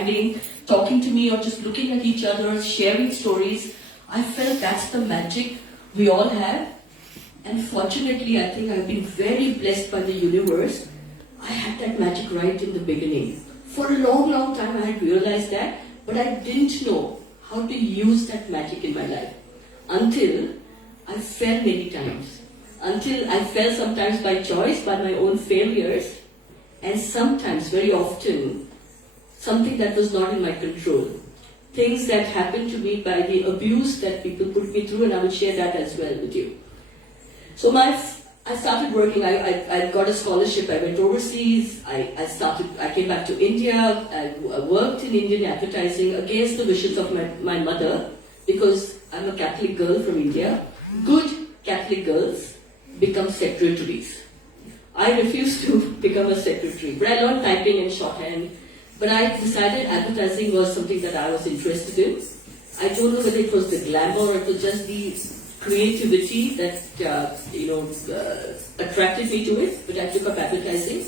standing, talking to me, or just looking at each other, sharing stories. I felt that's the magic we all have. And fortunately, I think I've been very blessed by the universe. I had that magic right in the beginning. For a long, long time I had realized that, but I didn't know how to use that magic in my life. Until I fell many times. Until I fell sometimes by choice, by my own failures, and sometimes, very often, something that was not in my control. Things that happened to me by the abuse that people put me through, and I will share that as well with you. So I started working, I got a scholarship, I went overseas, I came back to India, I worked in Indian advertising against the wishes of my mother, because I'm a Catholic girl from India. Good Catholic girls become secretaries. I refused to become a secretary, but I learned typing and shorthand. But I decided advertising was something that I was interested in. I don't know whether it was the glamour or it was just the creativity that attracted me to it, but I took up advertising.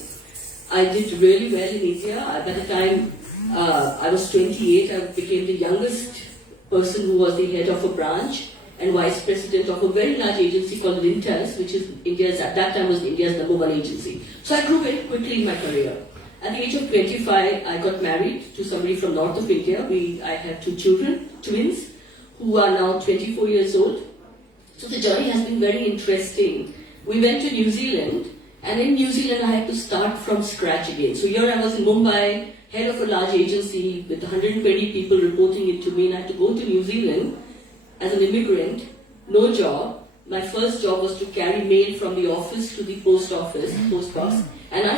I did really well in India. By the time I was 28, I became the youngest person who was the head of a branch and vice president of a very large agency called Letz, which is at that time was India's #1 agency. So I grew very quickly in my career. At the age of 25, I got married to somebody from north of India. I had 2 children, twins, who are now 24 years old. So the journey has been very interesting. We went to New Zealand, and in New Zealand I had to start from scratch again. So here I was in Mumbai, head of a large agency with 120 people reporting it to me, and I had to go to New Zealand as an immigrant, no job. My first job was to carry mail from the office to the post box. And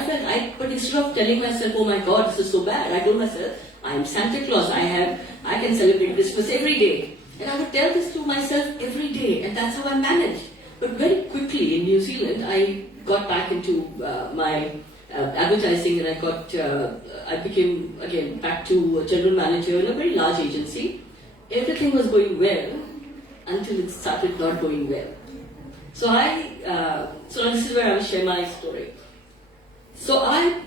but instead of telling myself, oh my God, this is so bad, I told myself, I'm Santa Claus, I can celebrate Christmas every day. And I would tell this to myself every day, and that's how I managed. But very quickly in New Zealand, I got back into my advertising, and I became again back to a general manager in a very large agency. Everything was going well until it started not going well. So this is where I will share my story. So I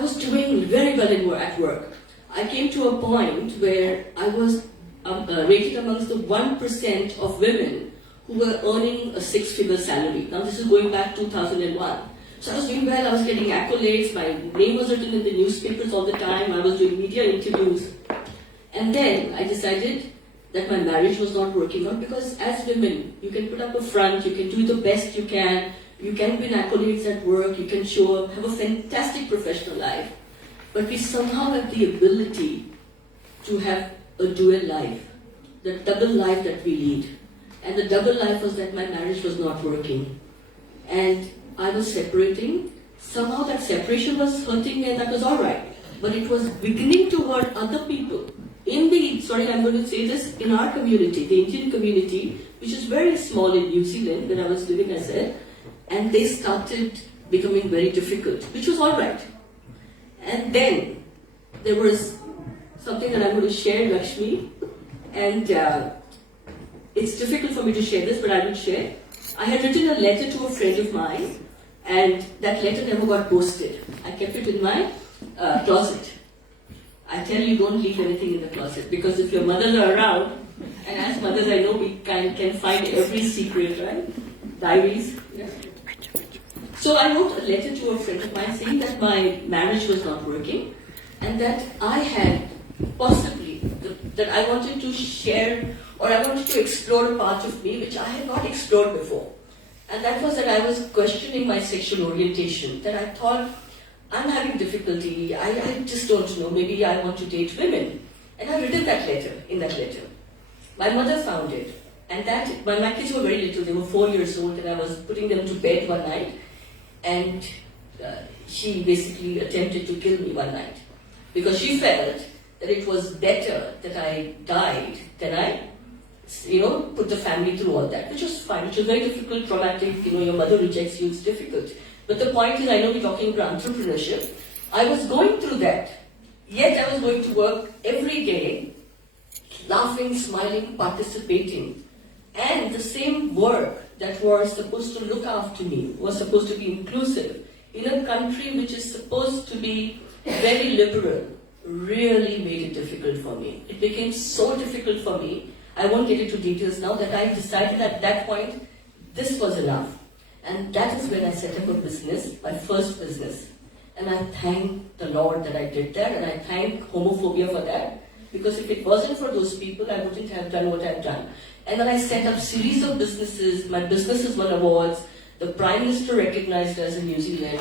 was doing very well at work. I came to a point where I was rated amongst the 1% of women who were earning a 6-figure salary. Now this is going back 2001. So I was doing well, I was getting accolades, my name was written in the newspapers all the time, I was doing media interviews. And then I decided that my marriage was not working out, because as women, you can put up a front, you can do the best you can win accolades at work, you can show up, have a fantastic professional life. But we somehow have the ability to have a dual life, the double life that we lead. And the double life was that my marriage was not working. And I was separating. Somehow that separation was hurting me, and that was alright. But it was beginning to hurt other people. I'm going to say this, in our community, the Indian community, which is very small in New Zealand, where I was living, I said, and they started becoming very difficult, which was alright. And then there was something that I'm going to share, Lakshmi, and it's difficult for me to share this, but I will share. I had written a letter to a friend of mine, and that letter never got posted. I kept it in my closet. I tell you, don't leave anything in the closet, because if your mothers are around, and as mothers I know we can find every secret, right? Diaries. Yeah. So I wrote a letter to a friend of mine saying that my marriage was not working, and that I had possibly, that I wanted to share, or I wanted to explore a part of me which I had not explored before. And that was that I was questioning my sexual orientation, that I thought, I'm having difficulty, I just don't know, maybe I want to date women. And I written that letter, in that letter. My mother found it, and my kids were very little, they were 4 years old, and I was putting them to bed one night, and she basically attempted to kill me one night, because she felt that it was better that I died than I, put the family through all that, which was fine, which was very difficult, traumatic, your mother rejects you, it's difficult. But the point is, I know we're talking about entrepreneurship. I was going through that, yet I was going to work every day, laughing, smiling, participating. And the same work that was supposed to look after me, was supposed to be inclusive, in a country which is supposed to be very liberal, really made it difficult for me. It became so difficult for me, I won't get into details now, that I decided at that point, this was enough. And that is when I set up a business, my first business. And I thank the Lord that I did that, and I thank homophobia for that, because if it wasn't for those people, I wouldn't have done what I've done. And then I set up series of businesses, my businesses won awards, the Prime Minister recognized us in New Zealand.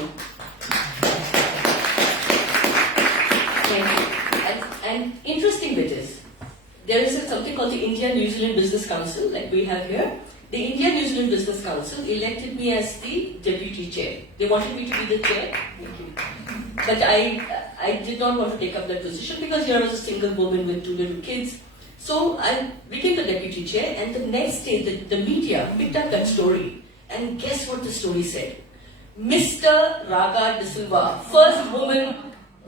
And interesting bit is, there is something called the India-New Zealand Business Council, like we have here. The India-New Zealand Business Council elected me as the deputy chair. They wanted me to be the chair. Thank you. But I did not want to take up that position because here I was a single woman with 2 little kids. So I became the deputy chair, and the next day the media picked up that story. And guess what the story said? Mr. Raga De Silva, first woman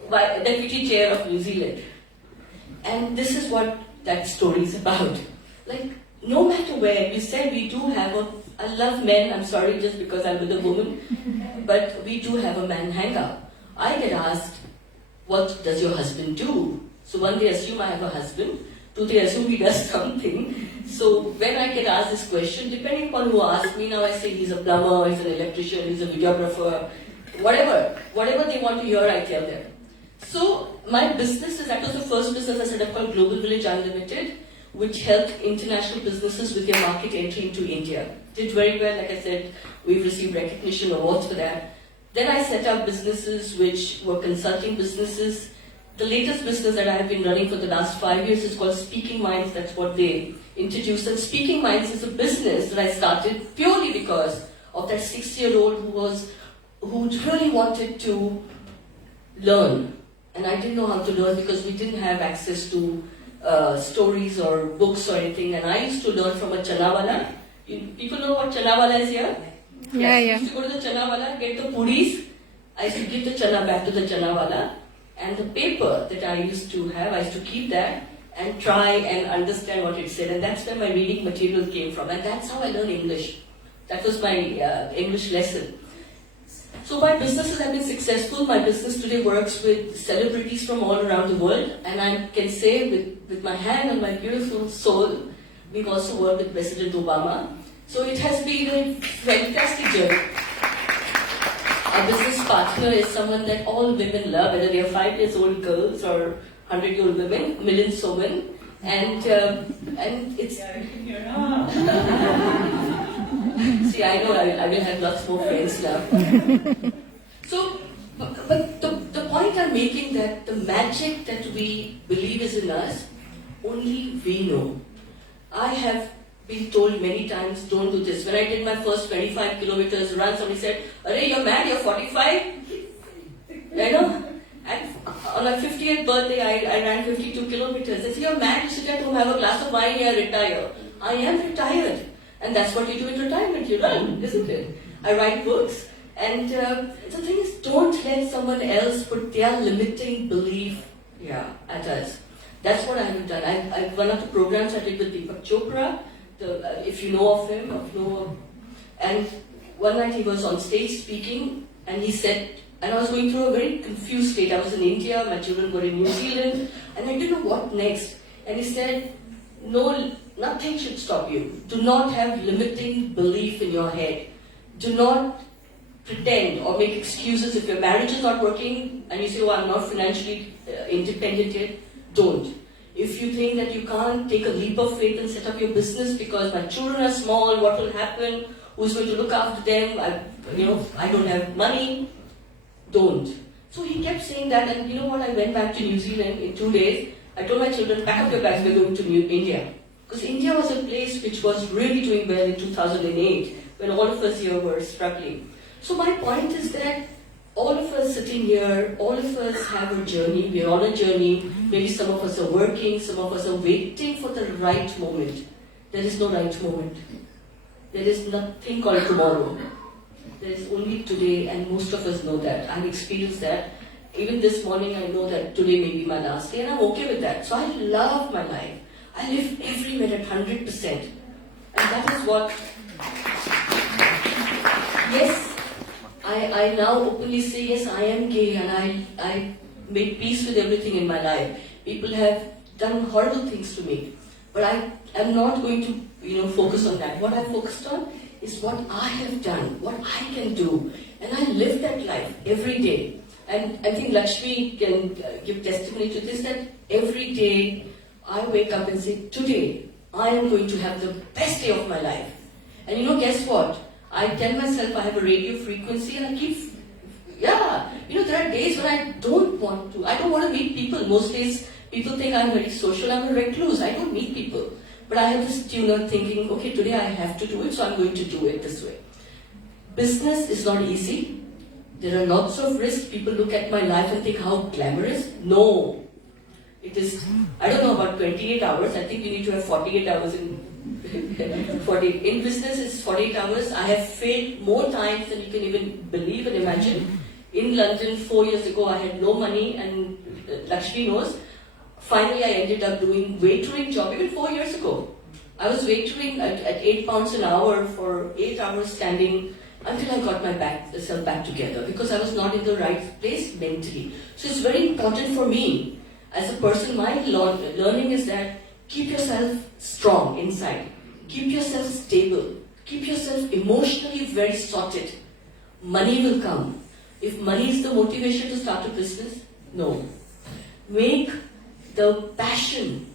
deputy chair of New Zealand. And this is what that story is about. Like, no matter where, you said we do have I love men, I'm sorry just because I'm with a woman, but we do have a man hangout. I get asked, what does your husband do? So one, they assume I have a husband. 2, they assume he does something. So when I get asked this question, depending upon who asks me, now I say he's a plumber, he's an electrician, he's a videographer, whatever they want to hear, I tell them. So my business that was the first business I set up called Global Village Unlimited, which helped international businesses with their market entry into India. Did very well, like I said, we've received recognition awards for that. Then I set up businesses which were consulting businesses. The latest business that I have been running for the last 5 years is called Speaking Minds. That's what they introduced. And Speaking Minds is a business that I started purely because of that 6-year-old who really wanted to learn. And I didn't know how to learn because we didn't have access to stories or books or anything. And I used to learn from a chanawala. People know what chanawala is here? Yeah. I used to go to the chanawala, get the puris. I used to give the chana back to the chanawala. And the paper that I used to have, I used to keep that and try and understand what it said. And that's where my reading material came from. And that's how I learned English. That was my English lesson. So my businesses have been successful. My business today works with celebrities from all around the world. And I can say with my hand on my beautiful soul, we've also worked with President Obama. So it has been a fantastic journey. Our business partner is someone that all women love, whether they are 5-year-old girls or 100-year-old women, Milind Soman. And it's... See, I know I will have lots more friends now. So, but the point I'm making that the magic that we believe is in us, only we know. I have been told many times, don't do this. When I did my first 25 kilometers run, somebody said, "Arey, you're mad, you're 45? You know? And on my 50th birthday, I ran 52 kilometers. They say, you're mad, you sit at home, have a glass of wine, you're retired. I am retired. And that's what you do in retirement, you run, isn't it? I write books. And the thing is, don't let someone else put their limiting belief at us. That's what I have done. I've one of the programs I did with Deepak Chopra, if you know of him, and one night he was on stage speaking, and he said, and I was going through a very confused state. I was in India, my children were in New Zealand, and I didn't know what next. And he said, no, nothing should stop you. Do not have limiting belief in your head. Do not pretend or make excuses. If your marriage is not working and you say, oh, I'm not financially independent yet, don't. If you think that you can't take a leap of faith and set up your business because my children are small, what will happen? Who's going to look after them? I don't have money. Don't. So he kept saying that, and you know what? I went back to New Zealand in 2 days. I told my children, pack up your bags, we're going to India. Because India was a place which was really doing well in 2008, when all of us here were struggling. So my point is that all of us sitting here, all of us have a journey, we're on a journey. Maybe some of us are working, some of us are waiting for the right moment. There is no right moment. There is nothing called tomorrow. There is only today, and most of us know that. I've experienced that. Even this morning, I know that today may be my last day, and I'm okay with that. So I love my life. I live every minute 100%. And that is what... Yes, I now openly say, yes, I am gay, and I made peace with everything in my life. People have done horrible things to me. But I am not going to, focus on that. What I focused on is what I have done, what I can do. And I live that life every day. And I think Lakshmi can give testimony to this, that every day I wake up and say, today I am going to have the best day of my life. And guess what? I tell myself I have a radio frequency and I keep, there are days when I don't want to meet people. Most days people think I'm very social, I'm a recluse, I don't meet people. But I have this tuner thinking, okay, today I have to do it, so I'm going to do it this way. Business is not easy. There are lots of risks. People look at my life and think, how glamorous? No. It is, I don't know about 28 hours. I think you need to have 48 hours in 40. In business, it's 48 hours. I have failed more times than you can even believe and imagine. In London, 4 years ago, I had no money, and Lakshmi knows. Finally, I ended up doing waitering job, even 4 years ago. I was waitering at £8 an hour for 8 hours standing until I got myself back together, because I was not in the right place mentally. So it's very important for me as a person. My learning is that keep yourself strong inside, keep yourself stable, keep yourself emotionally very sorted. Money will come. If money is the motivation to start a business, no. Make the passion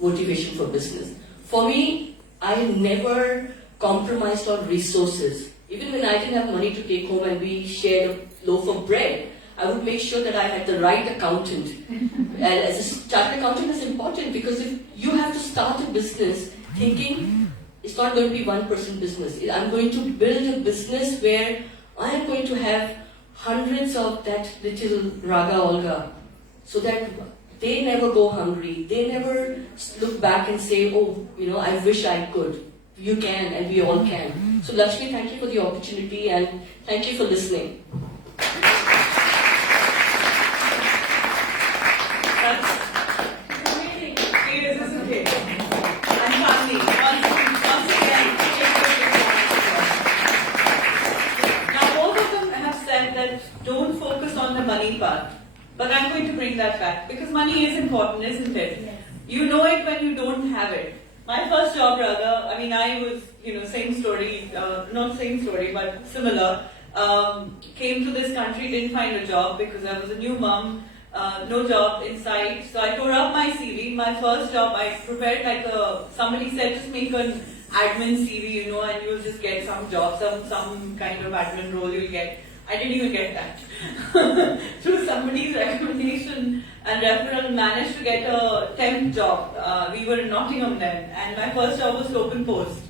motivation for business. For me, I never compromised on resources. Even when I didn't have money to take home and we shared a loaf of bread, I would make sure that I had the right accountant. And as a chartered accountant is important, because if you have to start a business thinking it's not going to be one-person business. I'm going to build a business where I am going to have hundreds of that little Raga Olga, so that they never go hungry. They never look back and say, oh, I wish I could. You can, and we all can. So Lakshmi, thank you for the opportunity, and thank you for listening. Don't focus on the money part. But I'm going to bring that back, because money is important, isn't it? Yes. You know it when you don't have it. My first job, rather, I was, same story, not same story, but similar. Came to this country, didn't find a job because I was a new mom, no job in sight. So I tore up my CV. My first job, I prepared somebody said, just make an admin CV, and you'll just get some job, some kind of admin role you'll get. I didn't even get that. Through somebody's recommendation and referral, managed to get a temp job. We were in Nottingham then, and my first job was to open post.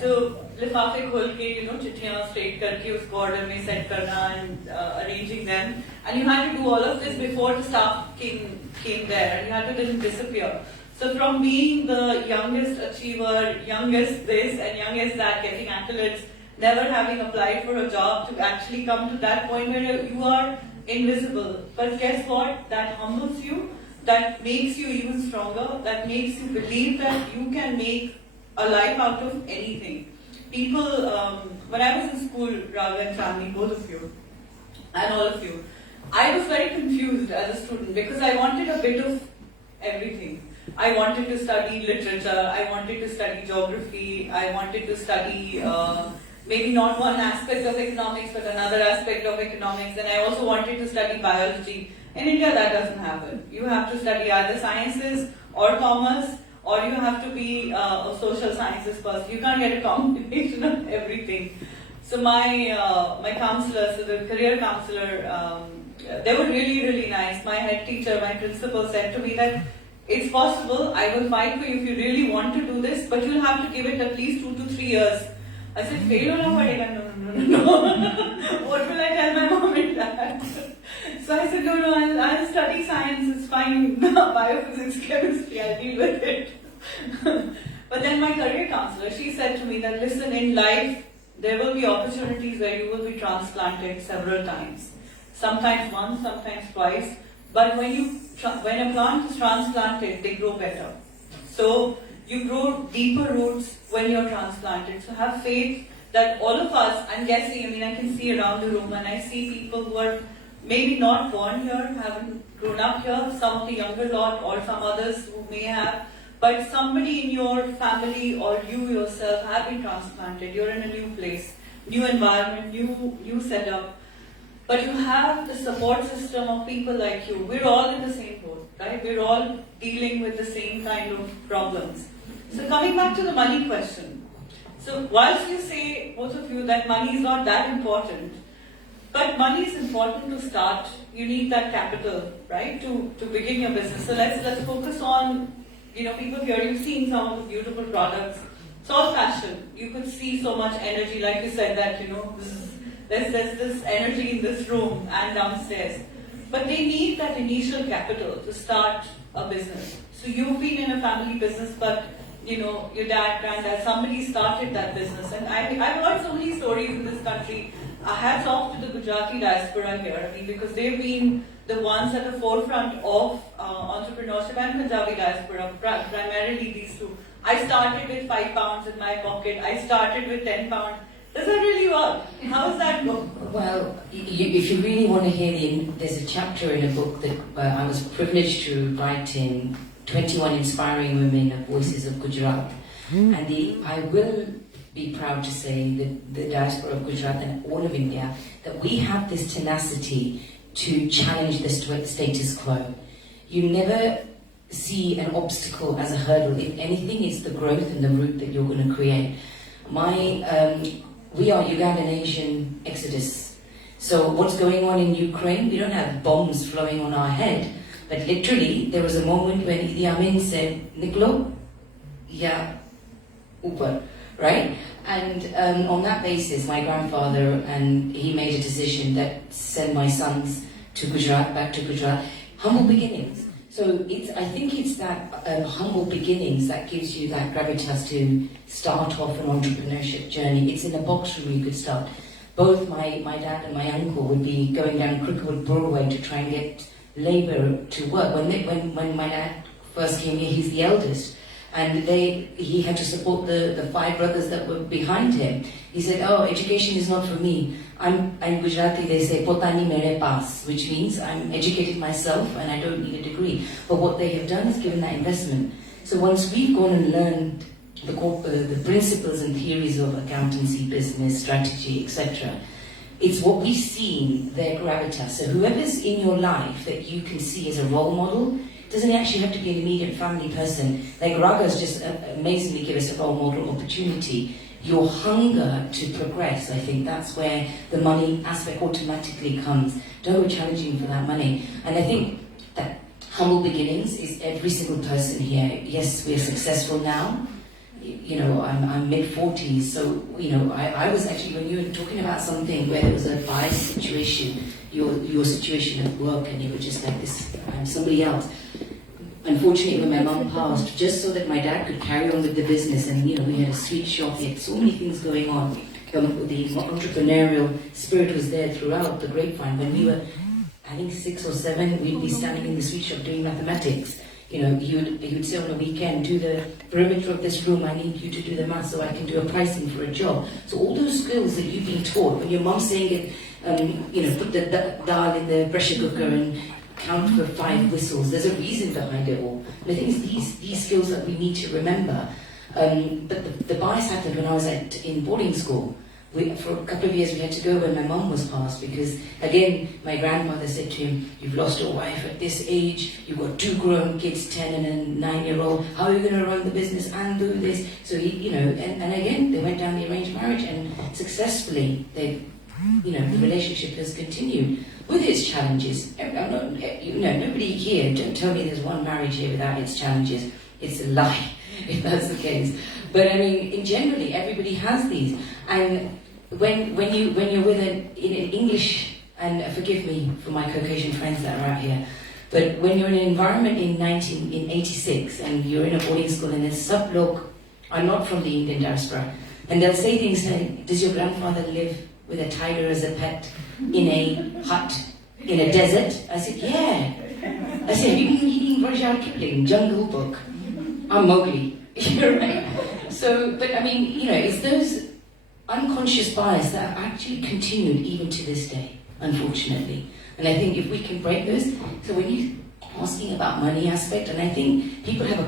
So लिफाफे खोल के चिट्ठियां straight करके उसको order में set करना and arranging them, and you had to do all of this before the staff came there, and you had to disappear. So from being the youngest achiever, youngest this and youngest that, getting accolades, never having applied for a job, to actually come to that point where you are invisible. But guess what? That humbles you, that makes you even stronger, that makes you believe that you can make a life out of anything. People, when I was in school, Raga and Chandni, both of you, and all of you, I was very confused as a student because I wanted a bit of everything. I wanted to study literature, I wanted to study geography, I wanted to study maybe not one aspect of economics but another aspect of economics, and I also wanted to study biology. In India that doesn't happen. You have to study either sciences or commerce, or you have to be a social sciences person. You can't get a combination of everything. So my counselor, so the career counselor, they were really, really nice. My head teacher, my principal said to me that it's possible, I will fight for you if you really want to do this, but you'll have to give it at least 2 to 3 years. I said, fail hona padega? No. What will I tell my mom and dad? So I said, no, I'll study science, it's fine, biophysics, chemistry, I'll deal with it. But then my career counselor, she said to me that, listen, in life, there will be opportunities where you will be transplanted several times. Sometimes once, sometimes twice. But when a plant is transplanted, they grow better. So you grow deeper roots when you're transplanted. So have faith that all of us, I'm guessing, I can see around the room and I see people who are maybe not born here, haven't grown up here, some of the younger lot or some others who may have, but somebody in your family or you yourself have been transplanted. You're in a new place, new environment, new setup. But you have the support system of people like you. We're all in the same boat, right? We're all dealing with the same kind of problems. So coming back to the money question. So whilst you say, both of you, that money is not that important, but money is important to start. You need that capital, right, to begin your business. So let's focus on, people here, you've seen some of the beautiful products. It's all fashion. You could see so much energy, like you said, that, there's this energy in this room and downstairs. But they need that initial capital to start a business. So you've been in a family business, but your dad, granddad, somebody started that business. And I've heard so many stories in this country. Hats off to the Gujarati diaspora here, because they've been the ones at the forefront of entrepreneurship and Punjabi diaspora, primarily these two. I started with £5 in my pocket. I started with £10. Does that really work? How does that go? Well, if you really want to hear there's a chapter in a book that I was privileged to write in 21 Inspiring Women of Voices of Gujarat. And I will be proud to say that the diaspora of Gujarat and all of India, that we have this tenacity to challenge the status quo. You never see an obstacle as a hurdle. If anything, it's the growth and the route that you're going to create. We are Ugandan Asian exodus. So what's going on in Ukraine, we don't have bombs flowing on our head. But literally, there was a moment when Idi Amin said, Niklo, ya upar, right? And on that basis, my grandfather, and he made a decision that send my sons to Gujarat, back to Gujarat. Humble beginnings. So I think it's that humble beginnings that gives you that gravitas to start off an entrepreneurship journey. It's in a box room you could start. Both my dad and my uncle would be going down Cricklewood Broadway to try and get labour to work. When my dad first came here, he's the eldest, and he had to support the 5 brothers that were behind him. He said, "Oh, education is not for me. I'm Gujarati, they say, potani mere paas," which means I'm educated myself and I don't need a degree. But what they have done is given that investment. So once we've gone and learned the principles and theories of accountancy, business, strategy, etc., it's what we've seen, their gravitas. So whoever's in your life that you can see as a role model, doesn't actually have to be an immediate family person. Like Raga's just amazingly give us a role model opportunity. Your hunger to progress, I think that's where the money aspect automatically comes. Don't go challenging for that money. And I think that humble beginnings is every single person here. Yes, we are successful now. I'm mid-40s, so, I was actually, when you were talking about something where there was a bias situation, your situation at work, and you were just like this, I'm somebody else. Unfortunately, when my mum passed, just so that my dad could carry on with the business, and we had a sweet shop, we had so many things going on. The entrepreneurial spirit was there throughout the grapevine. When we were, I think 6 or 7, we'd be standing in the sweet shop doing mathematics. He would say on the weekend, do the perimeter of this room, I need you to do the math so I can do a pricing for a job. So all those skills that you've been taught, when your mum's saying it, put the dal in the pressure cooker and count for 5 whistles, there's a reason behind it all. And I think it's these skills that we need to remember. But the bias happened when I was in boarding school. For a couple of years we had to go when my mum was passed, because again my grandmother said to him, "You've lost your wife at this age, you've got 2 grown kids, 10 and a 9-year-old, how are you going to run the business and do this?" So and again they went down the arranged marriage, and successfully the relationship has continued with its challenges. Nobody here, don't tell me there's one marriage here without its challenges. It's a lie if that's the case. But I mean, in generally, everybody has these. And when you're with in English, and forgive me for my Caucasian friends that are out here, but when you're in an environment in 86 and you're in a boarding school and there's sub log are not from the Indian diaspora, and they'll say things like, "Does your grandfather live with a tiger as a pet in a hut in a desert?" I said, "Yeah." I said, "Have you been reading Rudyard Kipling, Jungle Book? I'm Mowgli." You're right. So, but I mean, it's those unconscious bias that have actually continued even to this day, unfortunately. And I think if we can break those, so when you're asking about money aspect, and I think people have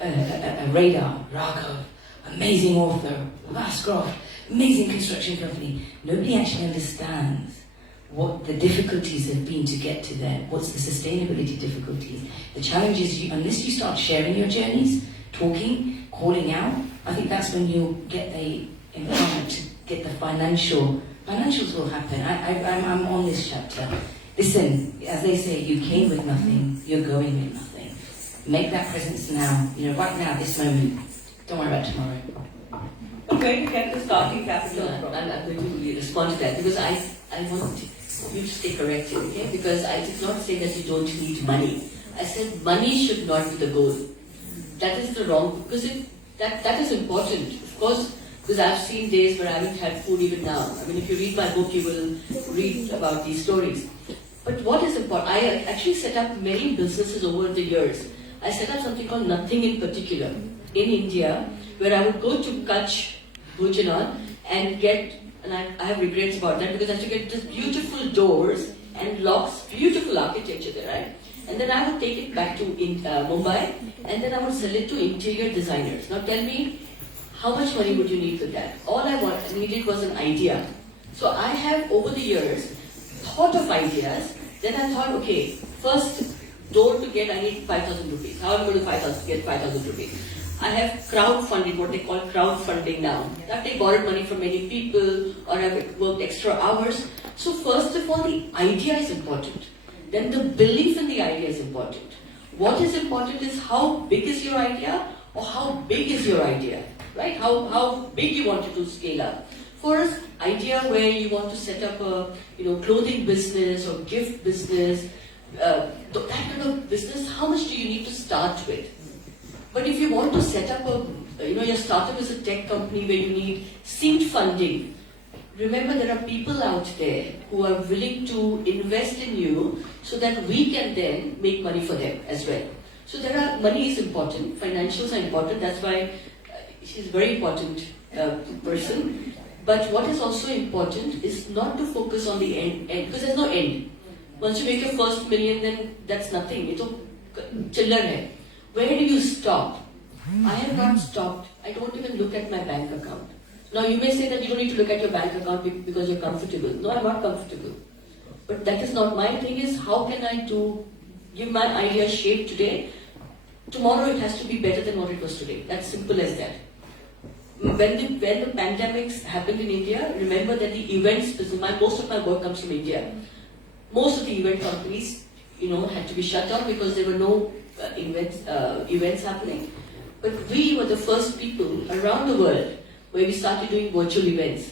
a radar, Raghav, amazing author, vast graph, amazing construction company. Nobody actually understands what the difficulties have been to get to there. What's the sustainability difficulties? The challenge is, unless you start sharing your journeys, talking, calling out, I think that's when you'll get the empowerment to get the financials will happen. I'm on this chapter. Listen, as they say, you came with nothing, you're going with nothing. Make that presence now, right now, this moment. Don't worry about tomorrow. But where to get the starting capital Yeah, from? I'm going to respond to that because I want you to stay corrected, okay? Because I did not say that you don't need money. I said money should not be the goal. That is the wrong, because that is important, of course, because I've seen days where I haven't had food even now. I mean, if you read my book, you will read about these stories. But what is important, I actually set up many businesses over the years. I set up something called Nothing in Particular in India, where I would go to Kutch, Bhujanan, and get, and I have regrets about that because I had to get these beautiful doors and locks, beautiful architecture there, right? And then I would take it back to Mumbai, and then I would sell it to interior designers. Now tell me, how much money would you need for that? All I needed was an idea. So I have, over the years, thought of ideas. Then I thought, okay, first door to get, I need 5,000 rupees. How am I going to get 5,000 rupees? I have crowdfunding, what they call crowdfunding now. That they borrowed money from many people, or I've worked extra hours. So first of all, the idea is important. Then the belief in the idea is important. What is important is how big is your idea, or how big is your idea, right? How big you want it to scale up. For us, idea where you want to set up a clothing business or gift business, that kind of business, how much do you need to start with? But if you want to set up your startup is a tech company where you need seed funding, remember there are people out there who are willing to invest in you so that we can then make money for them as well. So money is important, financials are important, that's why she's a very important person. But what is also important is not to focus on the end, because there's no end. Once you make your first million, then that's nothing. It's chiller hai. Where do you stop? I have not stopped. I don't even look at my bank account. Now you may say that you don't need to look at your bank account because you're comfortable. No, I'm not comfortable. But that is not my thing. Is how can I give my idea shape today? Tomorrow it has to be better than what it was today. That's simple as that. When the pandemics happened in India, remember that the events business, most of my work comes from India. Most of the event companies, had to be shut down because there were no events happening. But we were the first people around the world where we started doing virtual events.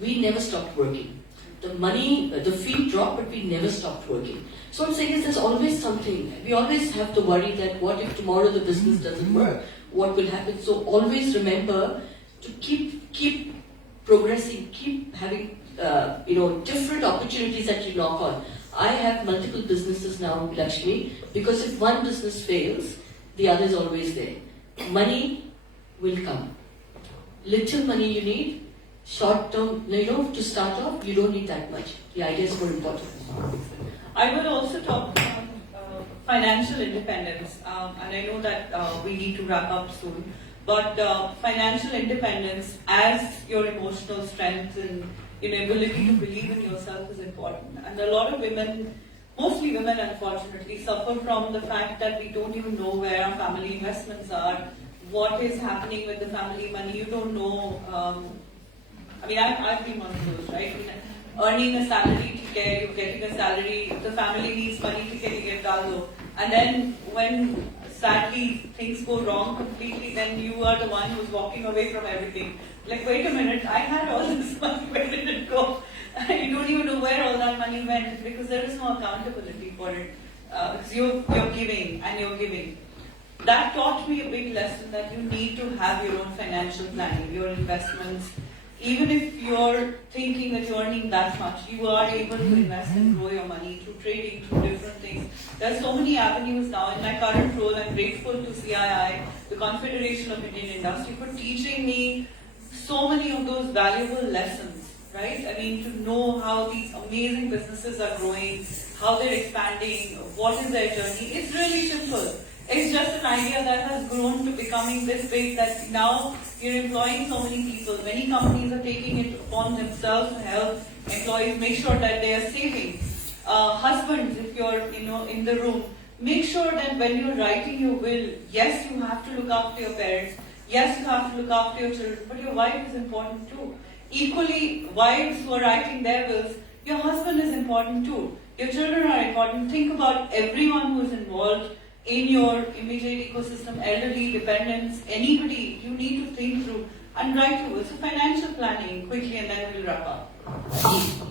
We never stopped working. The fee dropped, but we never stopped working. So I'm saying is there's always something. We always have to worry that what if tomorrow the business doesn't work? What will happen? So always remember to keep progressing, keep having different opportunities that you knock on. I have multiple businesses now, Lakshmi, because if one business fails, the other is always there. Money will come. Little money you need, short term, to start off, you don't need that much. The idea is more important. I will also talk about financial independence, and I know that we need to wrap up soon, but financial independence as your emotional strength and ability to believe in yourself is important. And a lot of women, mostly women unfortunately, suffer from the fact that we don't even know where our family investments are, what is happening with the family money, you don't know. I've been one of those, right? Earning a salary, you're getting a salary, the family needs money, you get dalo. And then when sadly things go wrong completely, then you are the one who's walking away from everything. Like, wait a minute, I had all this money, where did it go? You don't even know where all that money went because there is no accountability for it. You're giving and you're giving. That taught me a big lesson that you need to have your own financial planning, your investments. Even if you're thinking that you're earning that much, you are able to invest and grow your money through trading, through different things. There are so many avenues now. In my current role, I'm grateful to CII, the Confederation of Indian Industry, for teaching me so many of those valuable lessons right? I mean, to know how these amazing businesses are growing, how they're expanding, what is their journey. It's really simple. It's just an idea that has grown to becoming this big that now you're employing so many people. Many companies are taking it upon themselves to help employees make sure that they are saving. Husbands, if you're in the room, make sure that when you're writing your will, yes, you have to look after your parents, yes, you have to look after your children, but your wife is important too. Equally, wives who are writing their wills, your husband is important too. Your children are important. Think about everyone who is involved in your immediate ecosystem, elderly, dependents, anybody. You need to think through and write your will. So financial planning quickly, and then we'll wrap up.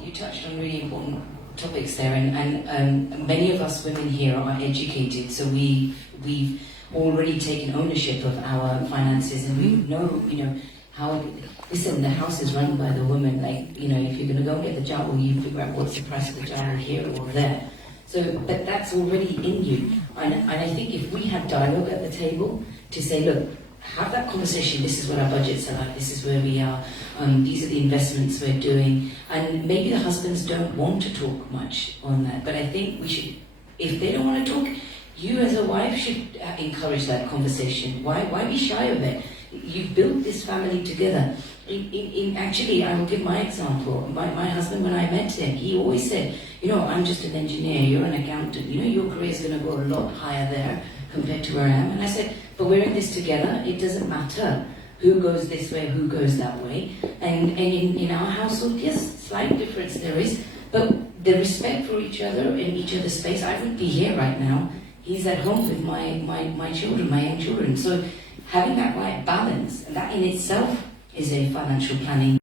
You touched on really important topics there, and many of us women here are educated, so we've already taken ownership of our finances, and we know how. Listen, the house is run by the woman. Like, if you're going to go and get the job, you figure out what's the price of the job here or there. So, but that's already in you. And I think if we have dialogue at the table to say, look, have that conversation, this is what our budgets are like, this is where we are, these are the investments we're doing. And maybe the husbands don't want to talk much on that, but I think we should, if they don't want to talk, you as a wife should encourage that conversation. Why be shy of it? You've built this family together. Actually, I will give my example. My husband, when I met him, he always said, I'm just an engineer, you're an accountant, your career is going to go a lot higher there compared to where I am. And I said, but we're in this together, it doesn't matter who goes this way, who goes that way. And in our household, yes, slight difference there is, but the respect for each other in each other's space. I wouldn't be here right now. He's at home with my children, my young children. So having that right balance, and that in itself is a financial planning